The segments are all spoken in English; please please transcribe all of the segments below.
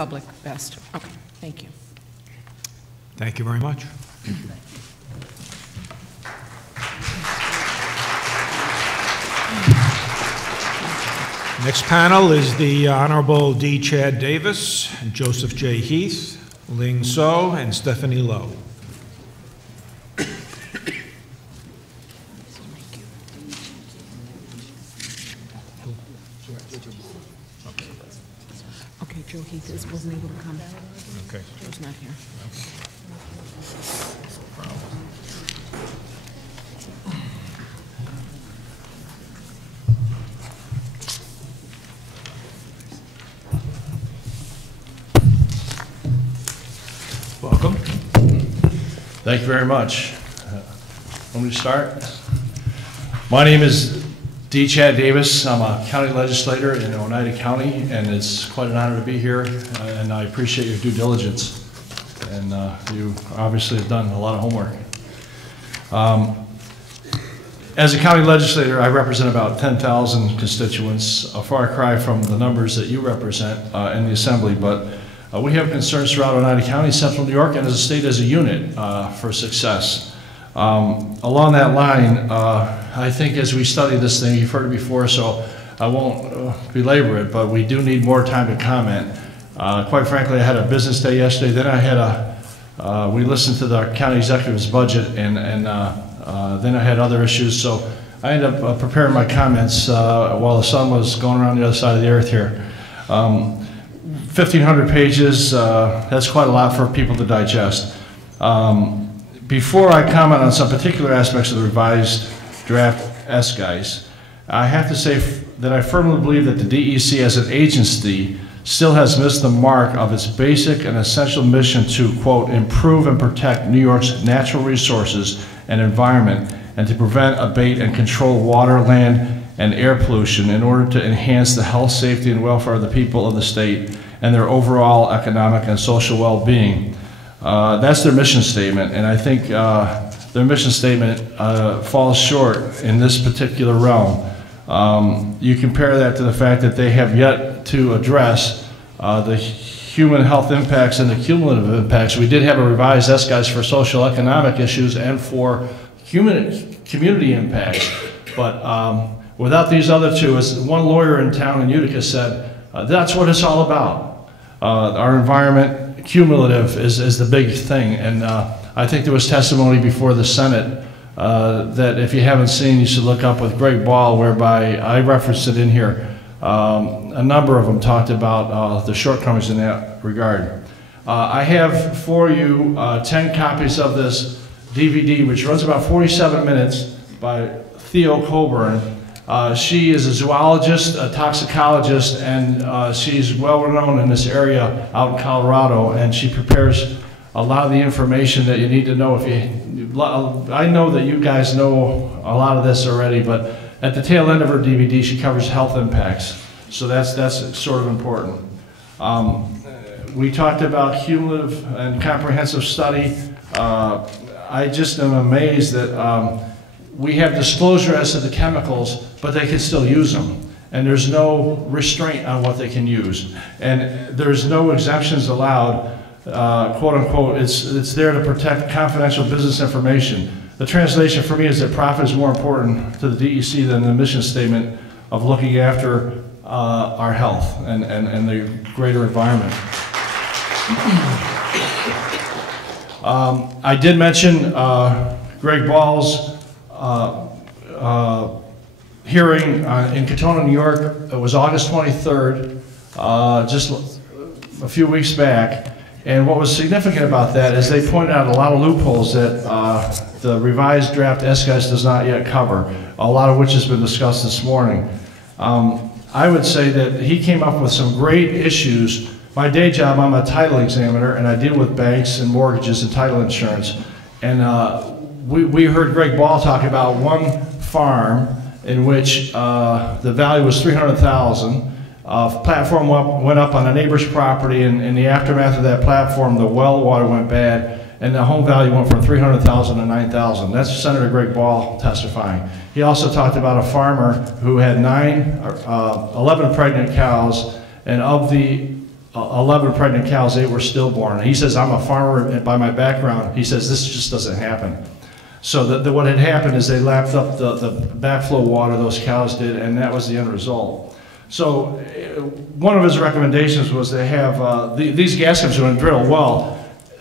public best. Okay, thank you. Thank you very much. Next panel is the Honorable D. Chad Davis, Joseph J. Heath, Ling Tsou, and Stephanie Lowe. Okay, Joe Heath wasn't able to come. Okay. Joe's not here. Welcome. Thank you very much. Want me to start? My name is D. Chad Davis. I'm a county legislator in Oneida County, and it's quite an honor to be here, and I appreciate your due diligence. And you obviously have done a lot of homework. As a county legislator, I represent about 10,000 constituents, a far cry from the numbers that you represent in the Assembly, but we have concerns throughout Oneida County, Central New York, and as a state as a unit for success. Along that line, I think as we study this thing, you've heard it before, so I won't belabor it, but we do need more time to comment. Quite frankly, I had a business day yesterday, then I had we listened to the county executive's budget, and then I had other issues, so I ended up preparing my comments while the sun was going around the other side of the earth here. 1,500 pages, that's quite a lot for people to digest. Before I comment on some particular aspects of the revised draft SGEIS, I have to say that I firmly believe that the DEC as an agency still has missed the mark of its basic and essential mission to, quote, improve and protect New York's natural resources and environment, and to prevent, abate, and control water, land, and air pollution in order to enhance the health, safety, and welfare of the people of the state and their overall economic and social well-being. That's their mission statement, and I think their mission statement falls short in this particular realm. You compare that to the fact that they have yet to address the human health impacts and the cumulative impacts. We did have a revised SGEIS for social economic issues and for community impacts, but without these other two, as one lawyer in town in Utica said, that's what it's all about. Our environment, cumulative, is the big thing, and I think there was testimony before the Senate that if you haven't seen, you should look up with Greg Ball, whereby I referenced it in here. A number of them talked about the shortcomings in that regard. I have for you 10 copies of this DVD, which runs about 47 minutes, by Theo Coburn. She is a zoologist, a toxicologist, and she's well known in this area out in Colorado, and she prepares a lot of the information that you need to know. I know that you guys know a lot of this already, but at the tail end of her DVD, she covers health impacts, so that's sort of important. We talked about cumulative and comprehensive study. I just am amazed that we have disclosure as to the chemicals, but they can still use them. And there's no restraint on what they can use. And there's no exemptions allowed, quote unquote. It's there to protect confidential business information. The translation for me is that profit is more important to the DEC than the mission statement of looking after our health and the greater environment. I did mention Greg Ball's hearing in Katona, New York. It was August 23rd, just a few weeks back. And what was significant about that is they pointed out a lot of loopholes that the revised draft SGEIS does not yet cover, a lot of which has been discussed this morning. I would say that he came up with some great issues. My day job, I'm a title examiner, and I deal with banks and mortgages and title insurance. And we heard Greg Ball talk about one farm in which the value was $300,000. Platform went up on a neighbor's property, and in the aftermath of that platform, the well water went bad, and the home value went from $300,000 to $9,000. That's Senator Greg Ball testifying. He also talked about a farmer who had 11 pregnant cows, and of the 11 pregnant cows, 8 were stillborn. And he says, I'm a farmer by my background. He says, this just doesn't happen. So what had happened is they lapped up the backflow water, those cows did, and that was the end result. So one of his recommendations was they have these gas companies when drill a well,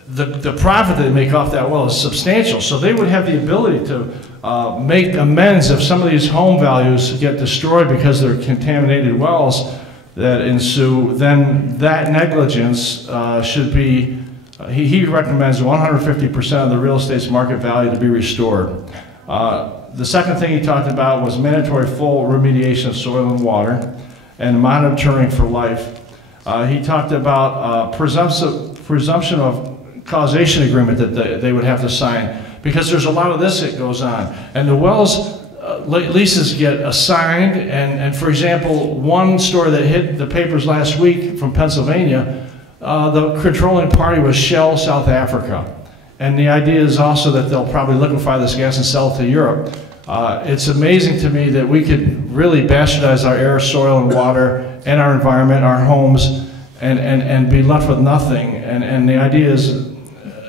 the profit they make off that well is substantial. So they would have the ability to make amends if some of these home values get destroyed because they're contaminated wells that ensue. Then that negligence should be, he recommends 150% of the real estate's market value to be restored. The second thing he talked about was mandatory full remediation of soil and water and monitoring for life. He talked about presumption of causation agreement that they would have to sign, because there's a lot of this that goes on. And the wells leases get assigned, and for example, one story that hit the papers last week from Pennsylvania, the controlling party was Shell South Africa. And the idea is also that they'll probably liquefy this gas and sell it to Europe. It's amazing to me that we could really bastardize our air, soil, and water, and our environment, our homes, and be left with nothing. And the idea is,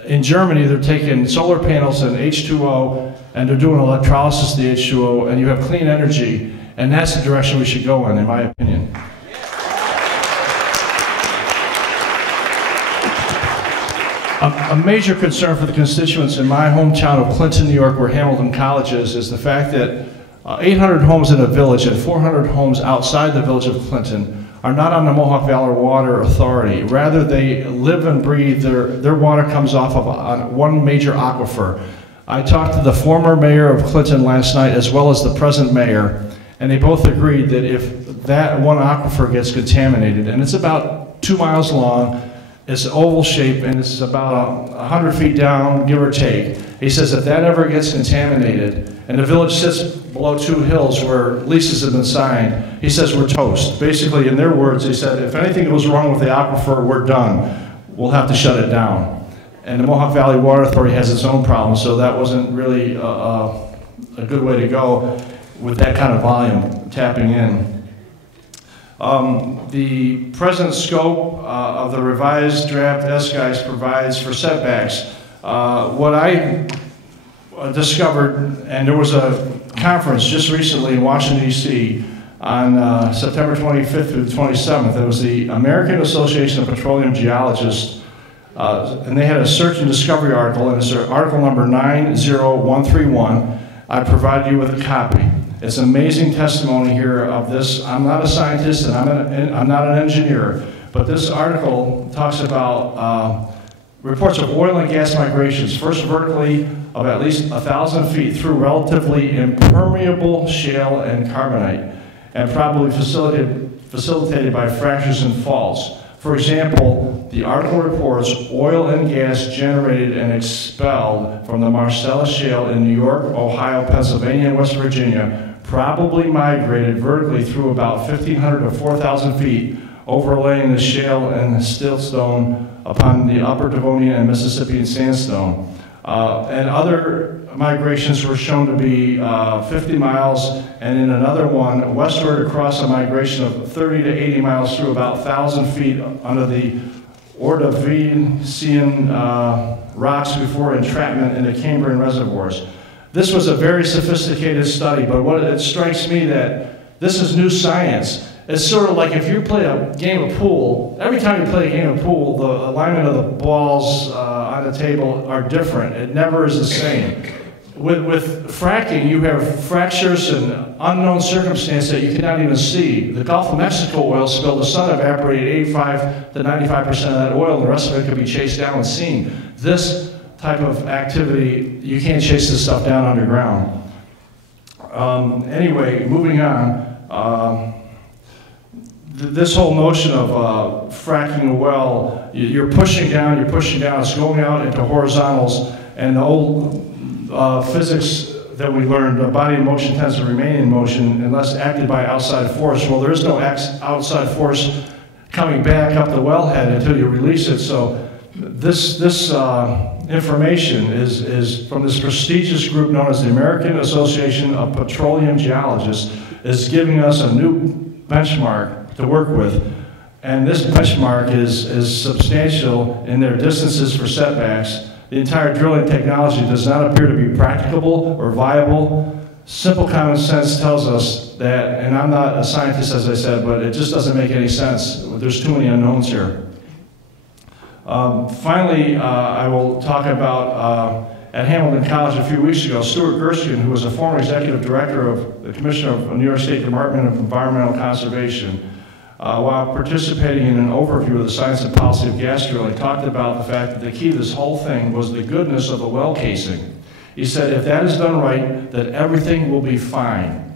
in Germany, they're taking solar panels and H2O, and they're doing electrolysis to the H2O, and you have clean energy, and that's the direction we should go in my opinion. A major concern for the constituents in my hometown of Clinton, New York, where Hamilton College is the fact that 800 homes in a village and 400 homes outside the village of Clinton are not on the Mohawk Valley Water Authority. Rather, they live and breathe, their water comes off of one major aquifer. I talked to the former mayor of Clinton last night as well as the present mayor, and they both agreed that if that one aquifer gets contaminated, and it's about 2 miles long, it's oval shape, and it's about 100 feet down, give or take. He says if that ever gets contaminated, and the village sits below 2 hills where leases have been signed, he says we're toast. Basically, in their words, he said, if anything goes wrong with the aquifer, we're done. We'll have to shut it down. And the Mohawk Valley Water Authority has its own problems, so that wasn't really a good way to go with that kind of volume tapping in. The present scope of the revised draft SGEIS provides for setbacks. What I discovered, and there was a conference just recently in Washington, D.C. on September 25th through the 27th. It was the American Association of Petroleum Geologists, and they had a search and discovery article, and it's article number 90131. I provided you with a copy. It's amazing testimony here of this. I'm not a scientist and I'm not an engineer, but this article talks about reports of oil and gas migrations, first vertically of at least 1,000 feet through relatively impermeable shale and carbonate, and probably facilitated by fractures and faults. For example, the article reports oil and gas generated and expelled from the Marcellus Shale in New York, Ohio, Pennsylvania, and West Virginia probably migrated vertically through about 1,500 to 4,000 feet, overlaying the shale and the siltstone upon the upper Devonian and Mississippian sandstone. And other migrations were shown to be 50 miles, and in another one, westward across a migration of 30 to 80 miles through about 1,000 feet under the Ordovician rocks before entrapment in the Cambrian reservoirs. This was a very sophisticated study, but what it strikes me that this is new science. It's sort of like if you play a game of pool, every time you play a game of pool, the alignment of the balls on the table are different. It never is the same. With fracking, you have fractures and unknown circumstances that you cannot even see. The Gulf of Mexico oil spill, the sun evaporated 85 to 95% of that oil, and the rest of it could be chased down and seen. This type of activity, you can't chase this stuff down underground. Anyway, moving on. This whole notion of fracking a well, you're pushing down, it's going out into horizontals, and the old physics that we learned, the body in motion tends to remain in motion unless acted by outside force. Well, there is no outside force coming back up the wellhead until you release it. So this information is from this prestigious group known as the American Association of Petroleum Geologists, is giving us a new benchmark to work with. And this benchmark is substantial in their distances for setbacks. The entire drilling technology does not appear to be practicable or viable. Simple common sense tells us that, and I'm not a scientist as I said, but it just doesn't make any sense. There's too many unknowns here. Finally, I will talk about at Hamilton College a few weeks ago, Stuart Gershkin, who was a former executive director of the Commissioner of the New York State Department of Environmental Conservation, while participating in an overview of the science and policy of gas drilling, talked about the fact that the key to this whole thing was the goodness of the well casing. He said, if that is done right, that everything will be fine.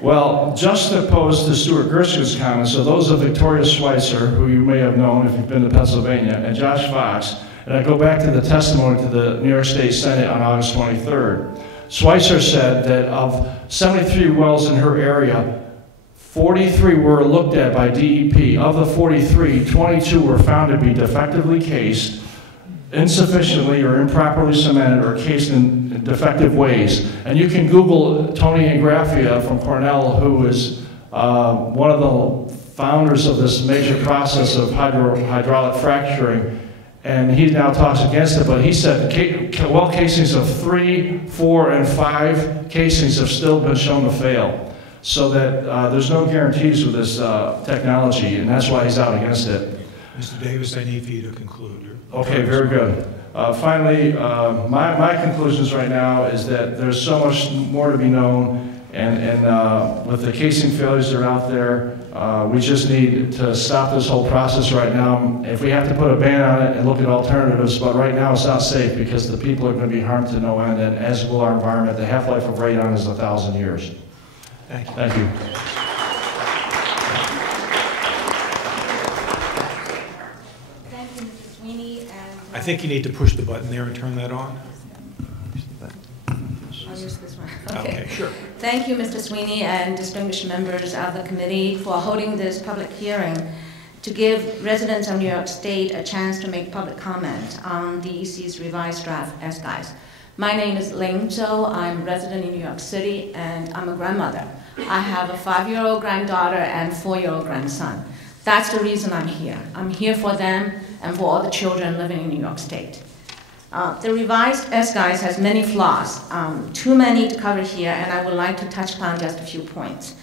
Well, juxtaposed to Stuart Gershkin's comments are those of Victoria Schweitzer, who you may have known if you've been to Pennsylvania, and Josh Fox. And I go back to the testimony to the New York State Senate on August 23rd. Schweitzer said that of 73 wells in her area, 43 were looked at by DEP. Of the 43, 22 were found to be defectively cased, insufficiently or improperly cemented, or cased in defective ways. And you can Google Tony Ingraffia from Cornell, who is one of the founders of this major process of hydraulic fracturing, and he now talks against it, but he said well casings of 3, 4, and 5 casings have still been shown to fail. So that there's no guarantees with this technology, and that's why he's out against it. Mr. Davis, I need for you to conclude. Okay, very good. Finally, my conclusions right now is that there's so much more to be known, and with the casing failures that are out there, we just need to stop this whole process right now. If we have to put a ban on it and look at alternatives, but right now it's not safe because the people are going to be harmed to no end, and as will our environment. The half-life of radon is 1,000 years. Thank you. Thank you. Thank you, Mr. Sweeney. I think you need to push the button there and turn that on. I'll use this one. Okay, sure. Thank you, Mr. Sweeney, and distinguished members of the committee for holding this public hearing to give residents of New York State a chance to make public comment on DEC's revised draft SGEIS. My name is Ling, Tsou. I'm a resident in New York City, and I'm a grandmother. I have a 5-year-old granddaughter and 4-year-old grandson. That's the reason I'm here. I'm here for them and for all the children living in New York State. The revised SGEIS has many flaws, too many to cover here, and I would like to touch upon just a few points.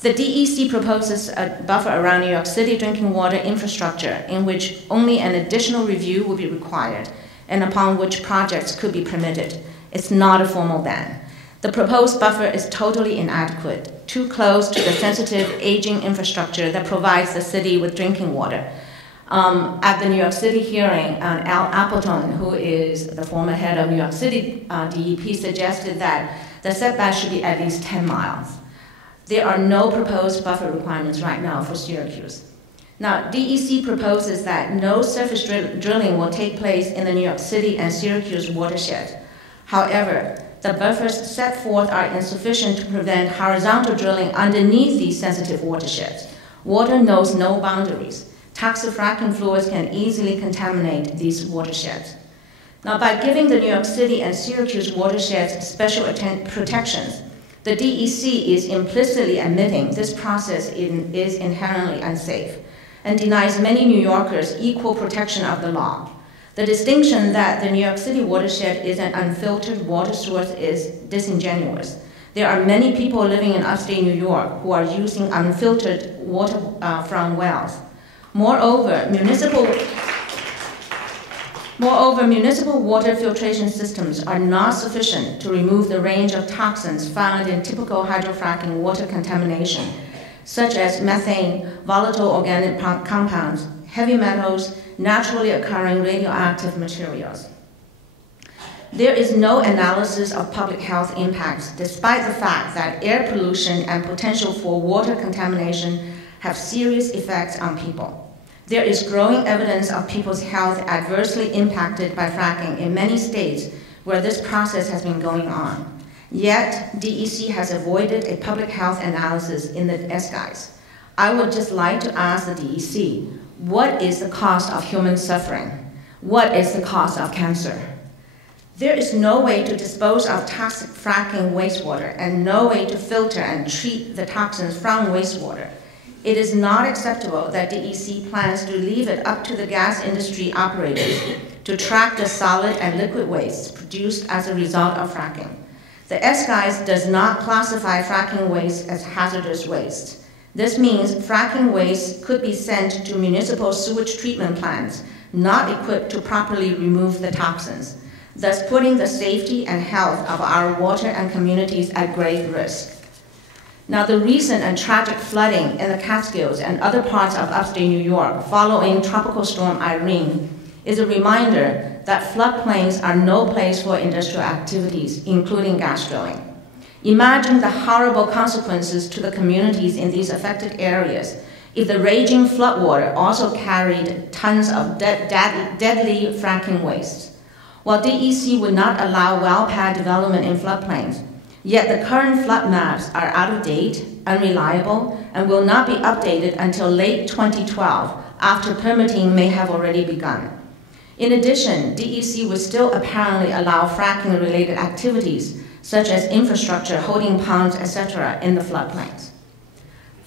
The DEC proposes a buffer around New York City drinking water infrastructure in which only an additional review will be required, and upon which projects could be permitted. It's not a formal ban. The proposed buffer is totally inadequate, too close to the sensitive aging infrastructure that provides the city with drinking water. At the New York City hearing, Al Appleton, who is the former head of New York City DEP, suggested that the setback should be at least 10 miles. There are no proposed buffer requirements right now for Syracuse. Now, DEC proposes that no surface drilling will take place in the New York City and Syracuse watershed. However, the buffers set forth are insufficient to prevent horizontal drilling underneath these sensitive watersheds. Water knows no boundaries. Toxic fracking fluids can easily contaminate these watersheds. Now, by giving the New York City and Syracuse watersheds special protections, the DEC is implicitly admitting this process is inherently unsafe and denies many New Yorkers equal protection of the law. The distinction that the New York City watershed is an unfiltered water source is disingenuous. There are many people living in upstate New York who are using unfiltered water from wells. Moreover, municipal water filtration systems are not sufficient to remove the range of toxins found in typical hydrofracking water contamination, such as methane, volatile organic compounds, heavy metals, naturally occurring radioactive materials. There is no analysis of public health impacts, despite the fact that air pollution and potential for water contamination have serious effects on people. There is growing evidence of people's health adversely impacted by fracking in many states where this process has been going on. Yet, DEC has avoided a public health analysis in the SGEIS. I would just like to ask the DEC, what is the cost of human suffering? What is the cost of cancer? There is no way to dispose of toxic fracking wastewater and no way to filter and treat the toxins from wastewater. It is not acceptable that DEC plans to leave it up to the gas industry operators to track the solid and liquid wastes produced as a result of fracking. The SGEIS does not classify fracking waste as hazardous waste. This means fracking waste could be sent to municipal sewage treatment plants not equipped to properly remove the toxins, thus putting the safety and health of our water and communities at grave risk. Now, the recent and tragic flooding in the Catskills and other parts of upstate New York following Tropical Storm Irene is a reminder that floodplains are no place for industrial activities, including gas drilling. Imagine the horrible consequences to the communities in these affected areas if the raging floodwater also carried tons of deadly fracking waste. While DEC would not allow well pad development in floodplains, yet the current flood maps are out of date, unreliable, and will not be updated until late 2012, after permitting may have already begun. In addition, DEC would still apparently allow fracking-related activities, such as infrastructure, holding ponds, etc., in the floodplains.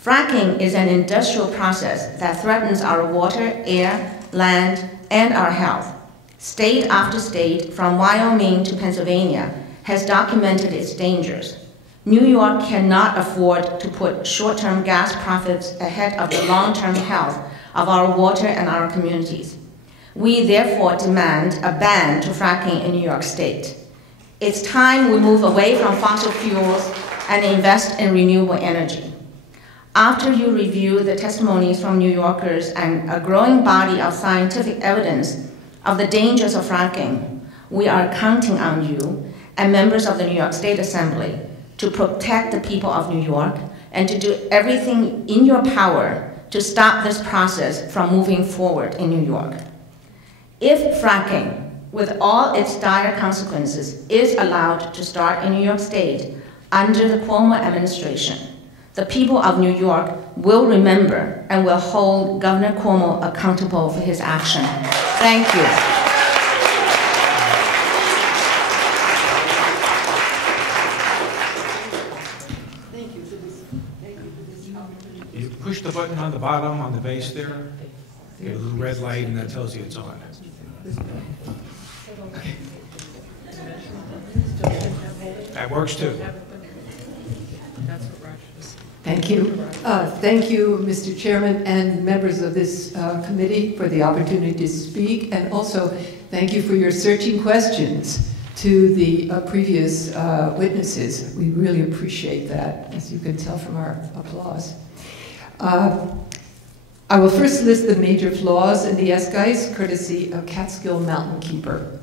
Fracking is an industrial process that threatens our water, air, land, and our health. State after state, from Wyoming to Pennsylvania, has documented its dangers. New York cannot afford to put short-term gas profits ahead of the long-term health of our water and our communities. We therefore demand a ban to fracking in New York State. It's time we move away from fossil fuels and invest in renewable energy. After you review the testimonies from New Yorkers and a growing body of scientific evidence of the dangers of fracking, we are counting on you and members of the New York State Assembly to protect the people of New York and to do everything in your power to stop this process from moving forward in New York. If fracking, with all its dire consequences, is allowed to start in New York State under the Cuomo administration, the people of New York will remember and will hold Governor Cuomo accountable for his action. Thank you. You push the button on the bottom, on the base there, get a little red light, and that tells you it's on. That works too. Thank you. Thank you, Mr. Chairman, and members of this committee for the opportunity to speak, and also thank you for your searching questions to the previous witnesses. We really appreciate that, as you can tell from our applause. I will first list the major flaws in the SGEIS, courtesy of Catskill Mountain Keeper.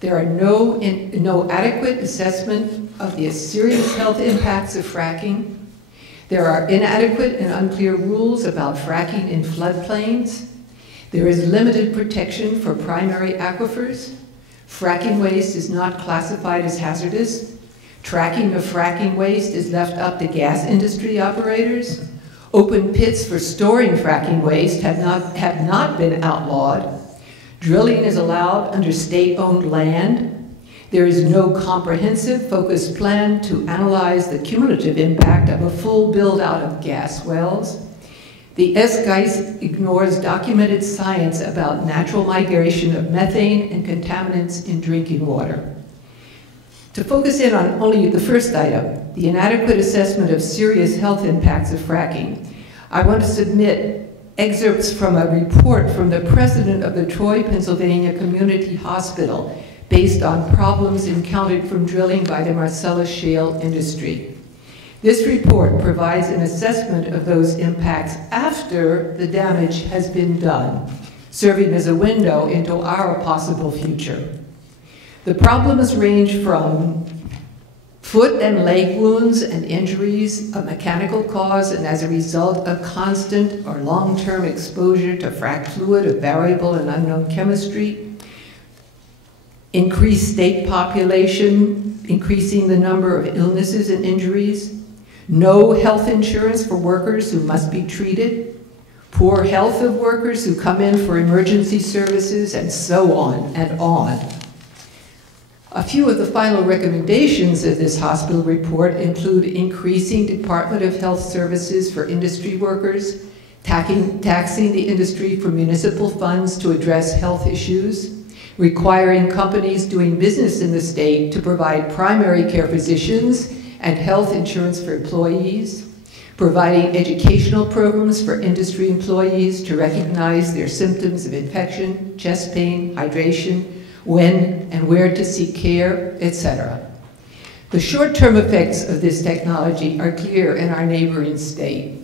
There are no adequate assessment of the serious health impacts of fracking. There are inadequate and unclear rules about fracking in floodplains. There is limited protection for primary aquifers. Fracking waste is not classified as hazardous. Tracking of fracking waste is left up to gas industry operators. Open pits for storing fracking waste have not been outlawed. Drilling is allowed under state-owned land. There is no comprehensive, focused plan to analyze the cumulative impact of a full build-out of gas wells. The SGEIS ignores documented science about natural migration of methane and contaminants in drinking water. To focus in on only the first item, the inadequate assessment of serious health impacts of fracking, I want to submit excerpts from a report from the president of the Troy, Pennsylvania Community Hospital based on problems encountered from drilling by the Marcellus shale industry. This report provides an assessment of those impacts after the damage has been done, serving as a window into our possible future. The problems range from foot and leg wounds and injuries of mechanical cause and as a result of constant or long-term exposure to frac fluid of variable and unknown chemistry, increased state population, increasing the number of illnesses and injuries, no health insurance for workers who must be treated, poor health of workers who come in for emergency services, and so on and on. A few of the final recommendations of this hospital report include increasing Department of Health services for industry workers, taxing the industry for municipal funds to address health issues, requiring companies doing business in the state to provide primary care physicians and health insurance for employees, providing educational programs for industry employees to recognize their symptoms of infection, chest pain, hydration, when and where to seek care, etc. The short-term effects of this technology are clear in our neighboring state.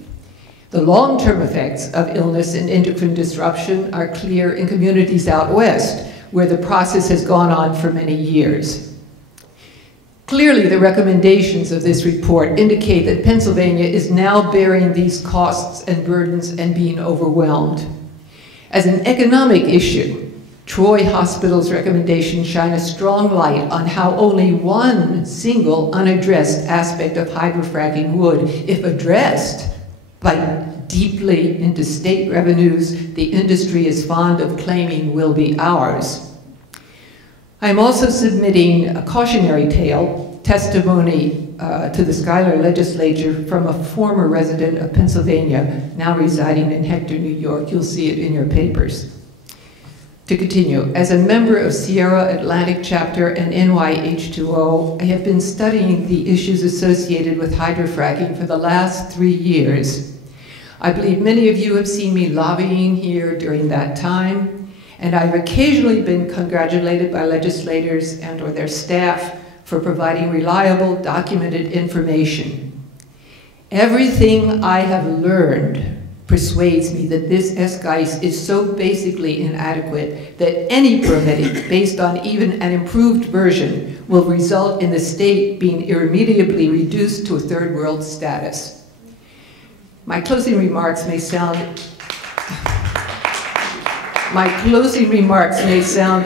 The long-term effects of illness and endocrine disruption are clear in communities out west, where the process has gone on for many years. Clearly, the recommendations of this report indicate that Pennsylvania is now bearing these costs and burdens and being overwhelmed. As an economic issue, Troy Hospital's recommendations shine a strong light on how only one single unaddressed aspect of hydrofracking would, if addressed, bite deeply into state revenues the industry is fond of claiming will be ours. I'm also submitting a cautionary tale, testimony to the Schuyler legislature from a former resident of Pennsylvania, now residing in Hector, New York. You'll see it in your papers. To continue, as a member of Sierra Atlantic Chapter and NYH2O, I have been studying the issues associated with hydrofracking for the last 3 years. I believe many of you have seen me lobbying here during that time, and I've occasionally been congratulated by legislators and or their staff for providing reliable, documented information. Everything I have learned persuades me that this SGEIS is so basically inadequate that any permitting based on even an improved version will result in the state being irremediably reduced to a third world status. My closing remarks may sound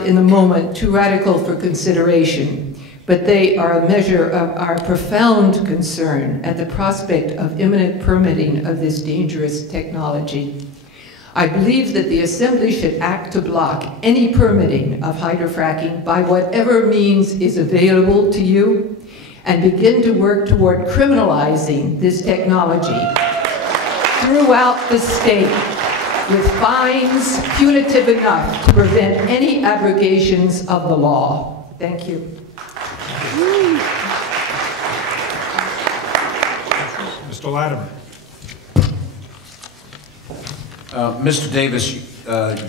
in the moment too radical for consideration, but they are a measure of our profound concern at the prospect of imminent permitting of this dangerous technology. I believe that the Assembly should act to block any permitting of hydrofracking by whatever means is available to you, and begin to work toward criminalizing this technology throughout the state, with fines punitive enough to prevent any abrogations of the law. Thank you. Mr. Latimer. Mr. Davis,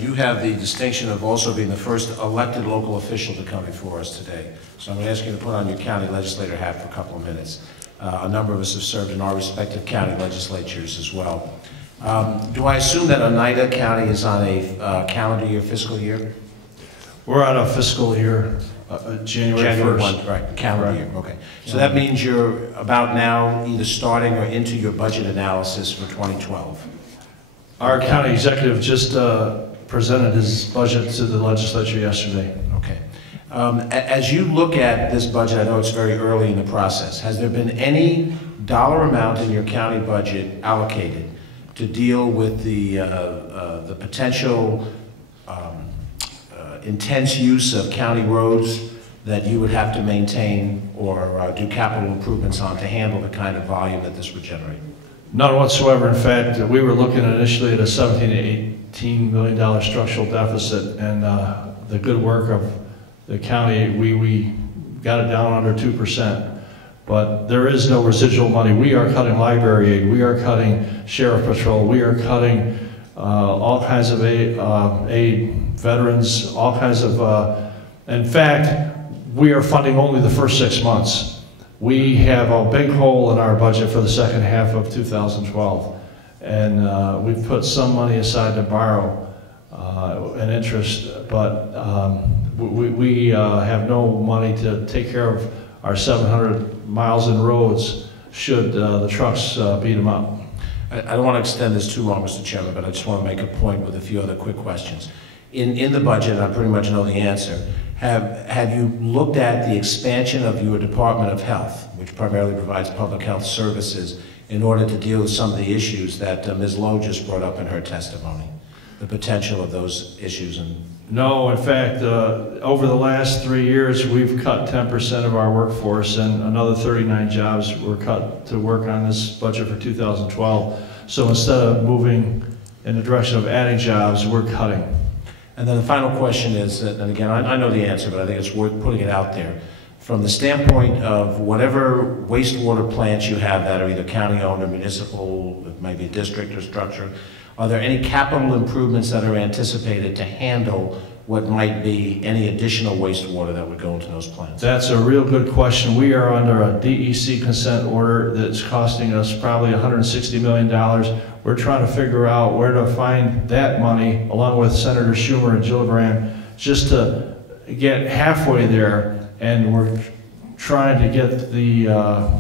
you have the distinction of also being the first elected local official to come before us today. So I'm going to ask you to put on your county legislator hat for a couple of minutes. A number of us have served in our respective county legislatures as well. Do I assume that Oneida County is on a calendar year, fiscal year? We're on a fiscal year, January 1st. Right, calendar year, okay. So that means you're about now either starting or into your budget analysis for 2012. Our county executive just presented his budget to the legislature yesterday. Okay. As you look at this budget, I know it's very early in the process, has there been any dollar amount in your county budget allocated to deal with the potential intense use of county roads that you would have to maintain or do capital improvements on to handle the kind of volume that this would generate? None whatsoever. In fact, we were looking initially at a $17 to $18 million structural deficit, and the good work of the county, we got it down under 2%. But there is no residual money. We are cutting library aid, we are cutting sheriff patrol, we are cutting all kinds of aid, veterans, all kinds of, in fact, we are funding only the first 6 months. We have a big hole in our budget for the second half of 2012. And we've put some money aside to borrow an interest, but we have no money to take care of our 700 miles in roads should the trucks beat them up. I don't want to extend this too long, Mr. Chairman, but I just want to make a point with a few other quick questions. In the budget, I pretty much know the answer. Have you looked at the expansion of your Department of Health, which primarily provides public health services, in order to deal with some of the issues that Ms. Lowe just brought up in her testimony? the potential of those issues? And No, in fact, over the last 3 years, we've cut 10% of our workforce, and another 39 jobs were cut to work on this budget for 2012. So instead of moving in the direction of adding jobs, we're cutting. And then the final question is, and again, I know the answer, but I think it's worth putting it out there. From the standpoint of whatever wastewater plants you have that are either county-owned or municipal, it might be a district or structure, are there any capital improvements that are anticipated to handle what might be any additional wastewater that would go into those plants? That's a real good question. We are under a DEC consent order that's costing us probably $160 million. We're trying to figure out where to find that money, along with Senator Schumer and Gillibrand, just to get halfway there. And we're trying to get the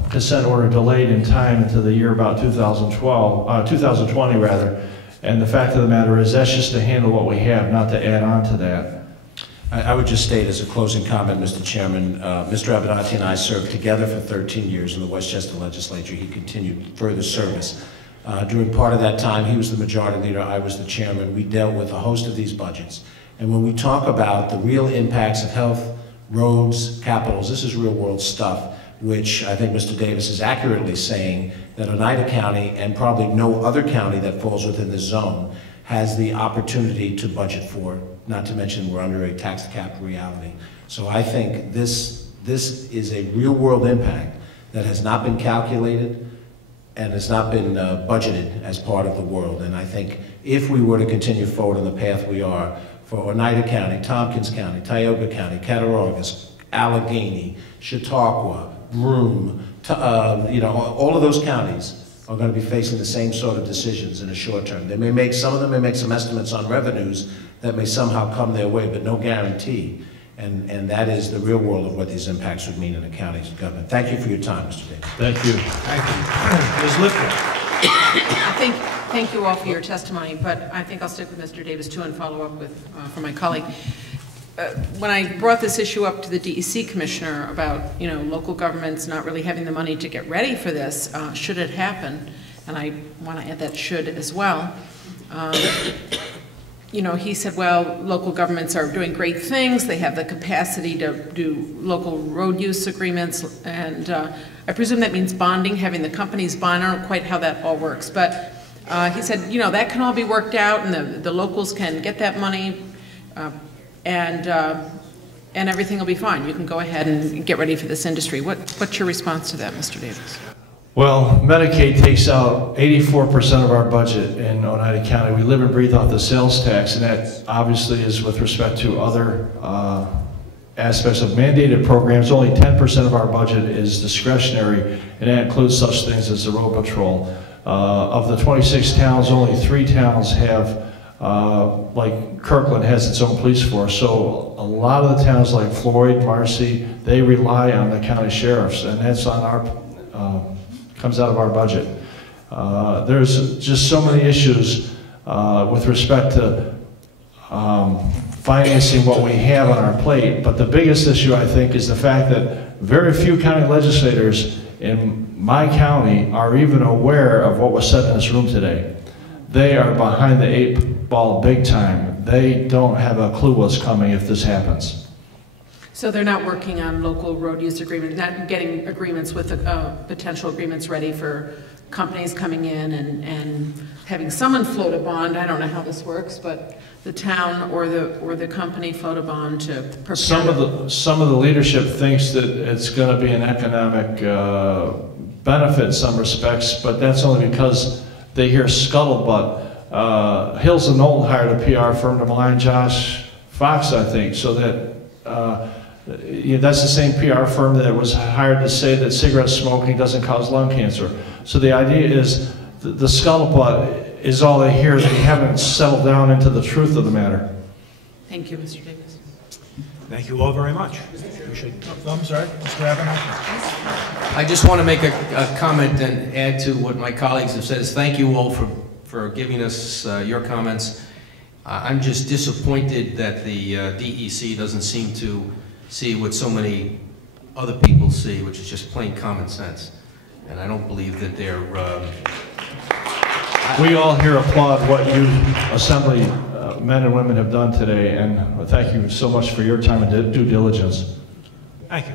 consent order delayed in time into the year about 2020 rather. And the fact of the matter is that's just to handle what we have, not to add on to that. I would just state as a closing comment, Mr. Chairman, Mr. Abenati and I served together for 13 years in the Westchester Legislature. He continued further service. During part of that time, he was the majority leader, I was the chairman. We dealt with a host of these budgets. And when we talk about the real impacts of health, roads, capitals, this is real world stuff, which I think Mr. Davis is accurately saying that Oneida County, and probably no other county that falls within this zone, has the opportunity to budget for, not to mention we're under a tax cap reality. So I think this is a real world impact that has not been calculated and has not been budgeted as part of the world. And I think if we were to continue forward on the path we are, for Oneida County, Tompkins County, Tioga County, Cattaraugus, Allegheny, Chautauqua, Broome, all of those counties are going to be facing the same sort of decisions in the short term. They may make, some of them may make some estimates on revenues that may somehow come their way, but no guarantee. And that is the real world of what these impacts would mean in the county's government. Thank you for your time, Mr. Davis. Thank you. Thank you. Ms. Lipton. Thank you all for your testimony, but I think I'll stick with Mr. Davis too and follow up with, from my colleague. When I brought this issue up to the DEC commissioner about, local governments not really having the money to get ready for this, should it happen, and I want to add that should as well, he said, well, local governments are doing great things. They have the capacity to do local road use agreements, and I presume that means bonding, having the companies bond. I don't know quite how that all works, but he said, that can all be worked out, and the locals can get that money, and everything will be fine. You can go ahead and get ready for this industry. What's your response to that, Mr. Davis? Well, Medicaid takes out 84% of our budget in Oneida County. We live and breathe off the sales tax, and that obviously is with respect to other aspects of mandated programs. Only 10% of our budget is discretionary, and that includes such things as the road patrol. Of the 26 towns, only 3 towns have, like Kirkland has its own police force. So a lot of the towns like Floyd, Marcy, they rely on the county sheriffs, and that's on our, comes out of our budget. There's just so many issues with respect to financing what we have on our plate, but the biggest issue, I think, is the fact that very few county legislators in my county are even aware of what was said in this room today. They are behind the 8 ball big time. They don't have a clue what's coming if this happens. So they're not working on local road use agreements, not getting agreements with potential agreements ready for companies coming in and having someone float a bond. I don't know how this works, but the town or the company float a bond to prepare. Some of the leadership thinks that it's going to be an economic benefit in some respects, but that's only because they hear scuttlebutt. Hills and Knowlton hired a PR firm to malign Josh Fox, I think, so that that's the same PR firm that was hired to say that cigarette smoking doesn't cause lung cancer. So the idea is the scuttlebutt is all they hear. They haven't settled down into the truth of the matter. Thank you, Mr. Davis. Thank you all very much. I'm sorry, Mr. Abenaki. I just want to make a comment and add to what my colleagues have said. Is thank you all for giving us your comments. I'm just disappointed that the DEC doesn't seem to see what so many other people see, which is just plain common sense. And I don't believe that they're... We all here applaud what you Assembly men and women have done today, and thank you so much for your time and due diligence. Thank you.